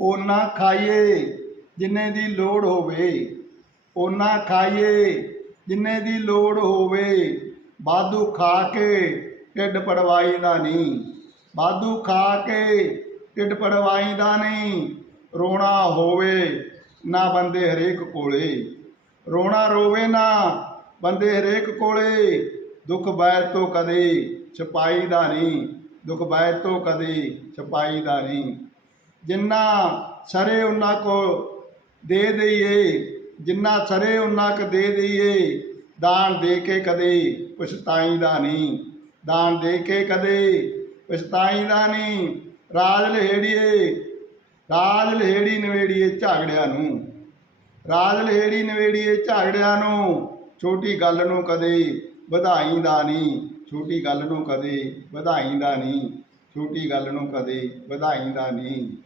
ਓਨਾ ਖਾਈਏ ਜਿੰਨੇ ਦੀ ਲੋੜ ਹੋਵੇ। ਓਨਾ ਖਾਈਏ ਜਿੰਨੇ ਦੀ ਲੋੜ ਹੋਵੇ। ਬਾਦੂ ਖਾ ਕੇ ਢਿੱਡ ਪੜਵਾਈ ਦਾ ਨਹੀਂ। ਬਾਦੂ ਖਾ ਕੇ ਢਿੱਡ ਪੜਵਾਈ ਦਾ ਨਹੀਂ। ਰੋਣਾ ਹੋਵੇ ਨਾ ਬੰਦੇ ਹਰੇਕ ਕੋਲੇ। ਰੋਣਾ ਰੋਵੇ ਨਾ ਬੰਦੇ ਹਰੇਕ ਕੋਲੇ। ਦੁੱਖ ਬੈਰ ਤੋਂ ਕਦੇ ਛਪਾਈ ਦਾ ਨਹੀਂ। ਦੁੱਖ ਬੈਰ ਤੋਂ ਕਦੇ ਛਪਾਈ ਦਾ ਨਹੀਂ। ਜਿੰਨਾ ਸਰੇ ਉਹਨਾਂ ਕੋ ਦੇ ਦਈਏ, ਜਿੰਨਾ ਸਰੇ ਉਹਨਾਂ ਕ ਦੇ ਦਈਏ, ਦਾਨ ਦੇ ਕੇ ਕਦੇ ਪਛਤਾਈ ਦਾ ਨਹੀਂ। ਦਾਨ ਦੇ ਕੇ ਕਦੇ ਪਛਤਾਈ ਦਾ ਨਹੀਂ। ਰਾਜ ਲਹੇੜੀਏ, ਰਾਜ ਲਹੇੜੀ ਨਵੇੜੀਏ ਝਾਗੜਿਆਂ ਨੂੰ। ਰਾਜ ਲਹੇੜੀ ਨਵੇੜੀਏ ਝਾਗੜਿਆਂ ਨੂੰ, ਛੋਟੀ ਗੱਲ ਨੂੰ ਕਦੇ ਵਧਾਈ ਦਾ ਨਹੀਂ। ਛੋਟੀ ਗੱਲ ਨੂੰ ਕਦੇ ਵਧਾਈ ਦਾ ਨਹੀਂ। ਛੋਟੀ ਗੱਲ ਨੂੰ ਕਦੇ ਵਧਾਈ ਦਾ ਨਹੀਂ।